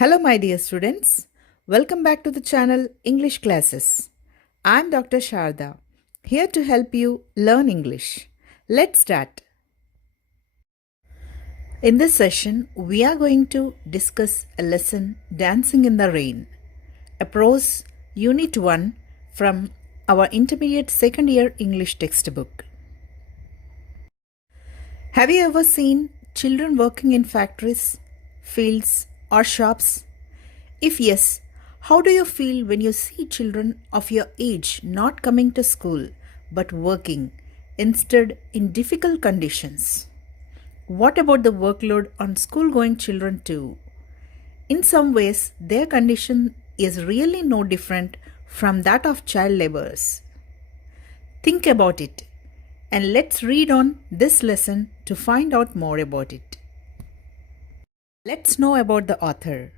Hello, my dear students. Welcome back to the channel English Classes. I'm Dr. Sharda, here to help you learn English. Let's start. In this session, we are going to discuss a lesson Dancing in the Rain, a prose Unit 1 from our intermediate second year English textbook. Have you ever seen children working in factories, fields, or shops? If yes, how do you feel when you see children of your age not coming to school but working instead in difficult conditions? What about the workload on school going children too? In some ways, their condition is really no different from that of child laborers. Think about it and let's read on this lesson to find out more about it. Let's know about the author.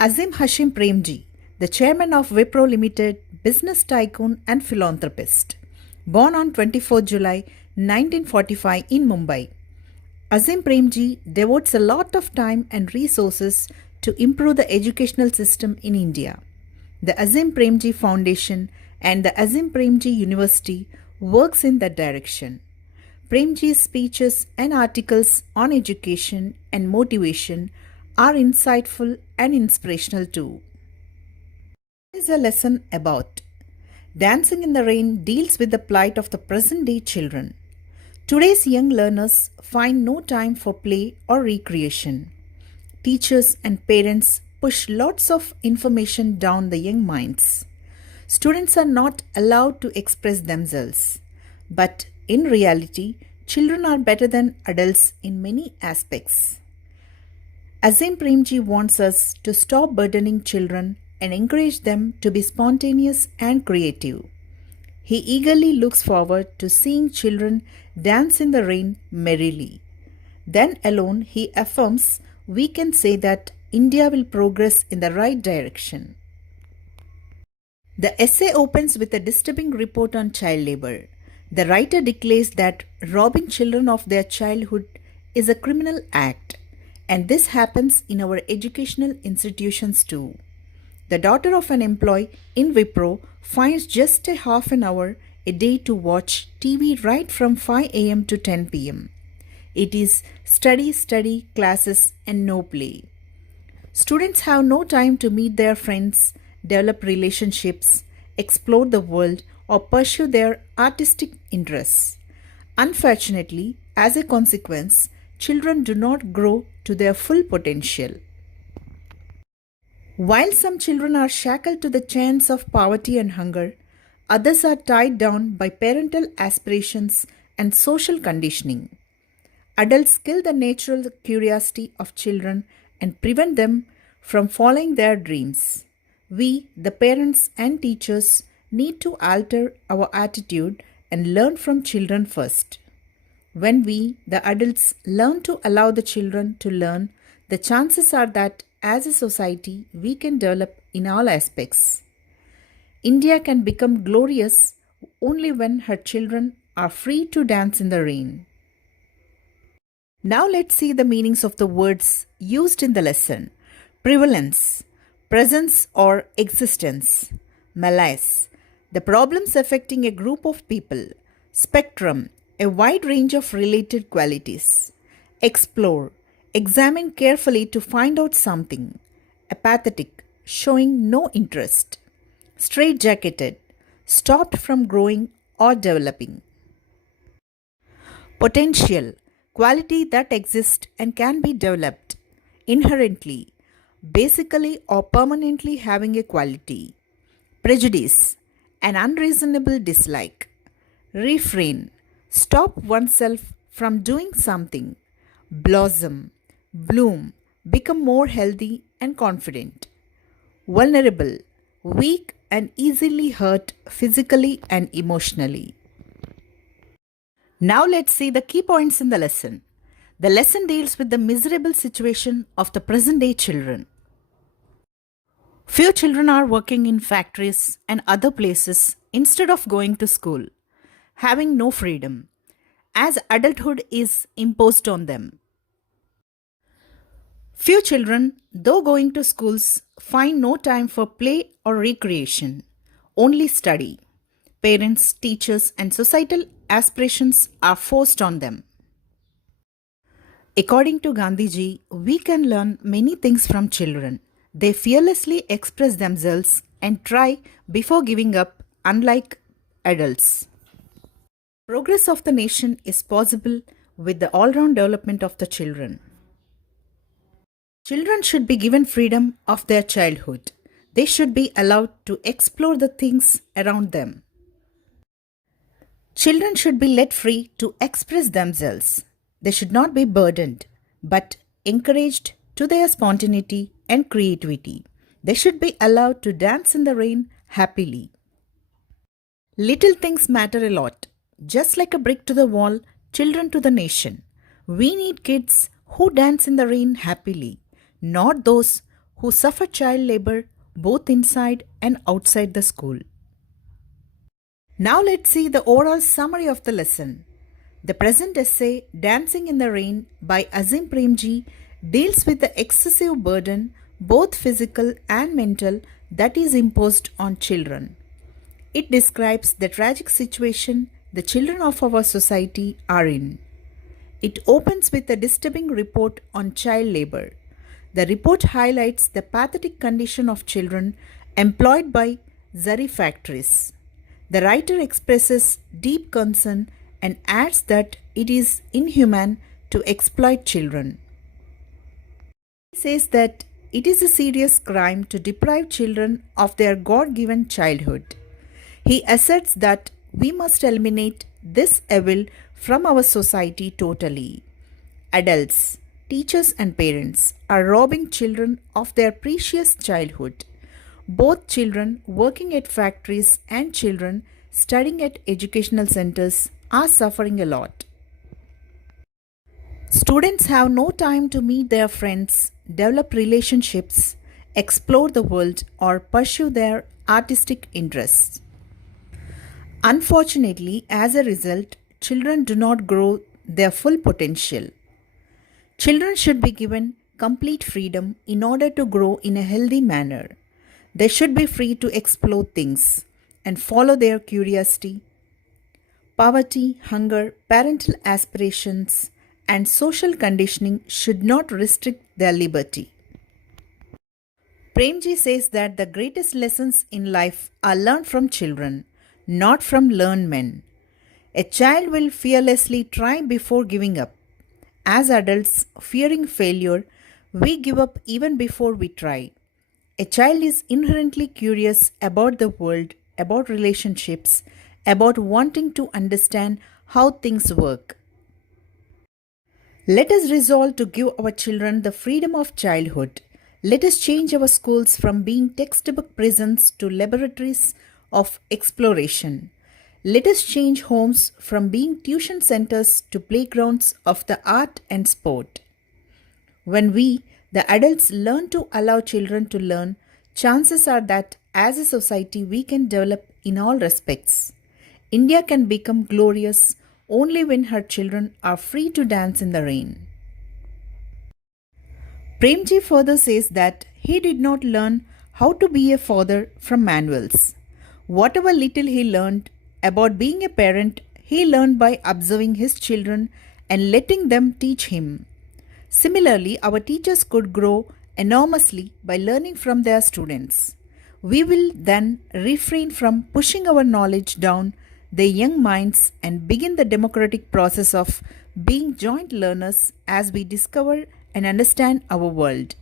Azim Hashim Premji, the chairman of Wipro Limited, business tycoon and philanthropist. Born on 24 July 1945 in Mumbai. Azim Premji devotes a lot of time and resources to improve the educational system in India. The Azim Premji Foundation and the Azim Premji University works in that direction. Premji's speeches and articles on education and motivation are insightful and inspirational too. This is a lesson about Dancing in the Rain deals with the plight of the present day children. Today's young learners find no time for play or recreation. Teachers and parents push lots of information down the young minds. Students are not allowed to express themselves. But in reality, children are better than adults in many aspects. Azim Premji wants us to stop burdening children and encourage them to be spontaneous and creative. He eagerly looks forward to seeing children dance in the rain merrily. Then alone, he affirms we can say that India will progress in the right direction. The essay opens with a disturbing report on child labor. The writer declares that robbing children of their childhood is a criminal act. And this happens in our educational institutions too. The daughter of an employee in Wipro finds just a half an hour a day to watch TV right from 5 a.m. to 10 p.m. It is study, classes, and no play. Students have no time to meet their friends, develop relationships, explore the world, or pursue their artistic interests. Unfortunately, as a consequence, children do not grow to their full potential. While some children are shackled to the chains of poverty and hunger, others are tied down by parental aspirations and social conditioning. Adults kill the natural curiosity of children and prevent them from following their dreams. We, the parents and teachers, need to alter our attitude and learn from children first. When we, the adults, learn to allow the children to learn, the chances are that as a society we can develop in all aspects. India can become glorious only when her children are free to dance in the rain. Now let's see the meanings of the words used in the lesson. Prevalence, presence or existence. Malaise, the problems affecting a group of people. Spectrum, a wide range of related qualities. Explore, examine carefully to find out something. Apathetic, showing no interest. Straitjacketed, stopped from growing or developing. Potential, quality that exists and can be developed. Inherently, basically or permanently having a quality. Prejudice, an unreasonable dislike. Refrain, stop oneself from doing something. Blossom, bloom, become more healthy and confident. Vulnerable, weak and easily hurt physically and emotionally. Now let's see the key points in the lesson. The lesson deals with the miserable situation of the present day children. Few children are working in factories and other places instead of going to school, having no freedom, as adulthood is imposed on them. Few children, though going to schools, find no time for play or recreation, only study. Parents, teachers, and societal aspirations are forced on them. According to Gandhiji, we can learn many things from children. They fearlessly express themselves and try before giving up, unlike adults. Progress of the nation is possible with the all round development of the children. Children should be given freedom of their childhood. They should be allowed to explore the things around them. Children should be let free to express themselves. They should not be burdened, but encouraged to their spontaneity and creativity. They should be allowed to dance in the rain happily. Little things matter a lot. Just like a brick to the wall, children to the nation. We need kids who dance in the rain happily, not those who suffer child labor both inside and outside the school. Now let's see the overall summary of the lesson. The present essay, Dancing in the Rain by Azim Premji, deals with the excessive burden, both physical and mental, that is imposed on children. It describes the tragic situation the children of our society are in. It opens with a disturbing report on child labor. The report highlights the pathetic condition of children employed by Zari factories. The writer expresses deep concern and adds that it is inhuman to exploit children. He says that it is a serious crime to deprive children of their God-given childhood. He asserts that we must eliminate this evil from our society totally. Adults, teachers and parents are robbing children of their precious childhood. Both children working at factories and children studying at educational centers are suffering a lot. Students have no time to meet their friends, develop relationships, explore the world, or pursue their artistic interests. Unfortunately, as a result, children do not grow their full potential. Children should be given complete freedom in order to grow in a healthy manner. They should be free to explore things and follow their curiosity. Poverty, hunger, parental aspirations, and social conditioning should not restrict their liberty. Premji says that the greatest lessons in life are learned from children, not from learned men. A child will fearlessly try before giving up. As adults, fearing failure, we give up even before we try. A child is inherently curious about the world, about relationships, about wanting to understand how things work. Let us resolve to give our children the freedom of childhood. Let us change our schools from being textbook prisons to laboratories of exploration. Let us change homes from being tuition centers to playgrounds of the art and sport. When we, the adults, learn to allow children to learn, chances are that as a society we can develop in all respects. India can become glorious only when her children are free to dance in the rain. Premji further says that he did not learn how to be a father from manuals. Whatever little he learned about being a parent, he learned by observing his children and letting them teach him. Similarly, our teachers could grow enormously by learning from their students. We will then refrain from pushing our knowledge down their young minds and begin the democratic process of being joint learners as we discover and understand our world.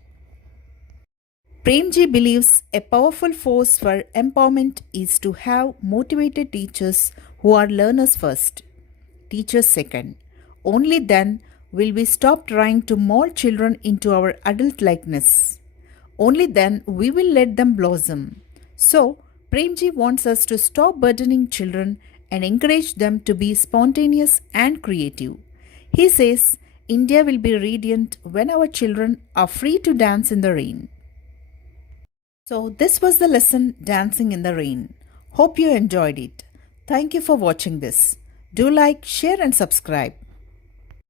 Premji believes a powerful force for empowerment is to have motivated teachers who are learners first, teachers second. Only then will we stop trying to mold children into our adult likeness. Only then we will let them blossom. So, Premji wants us to stop burdening children and encourage them to be spontaneous and creative. He says, India will be radiant when our children are free to dance in the rain. So this was the lesson, Dancing in the Rain. Hope you enjoyed it. Thank you for watching this. Do like, share and subscribe.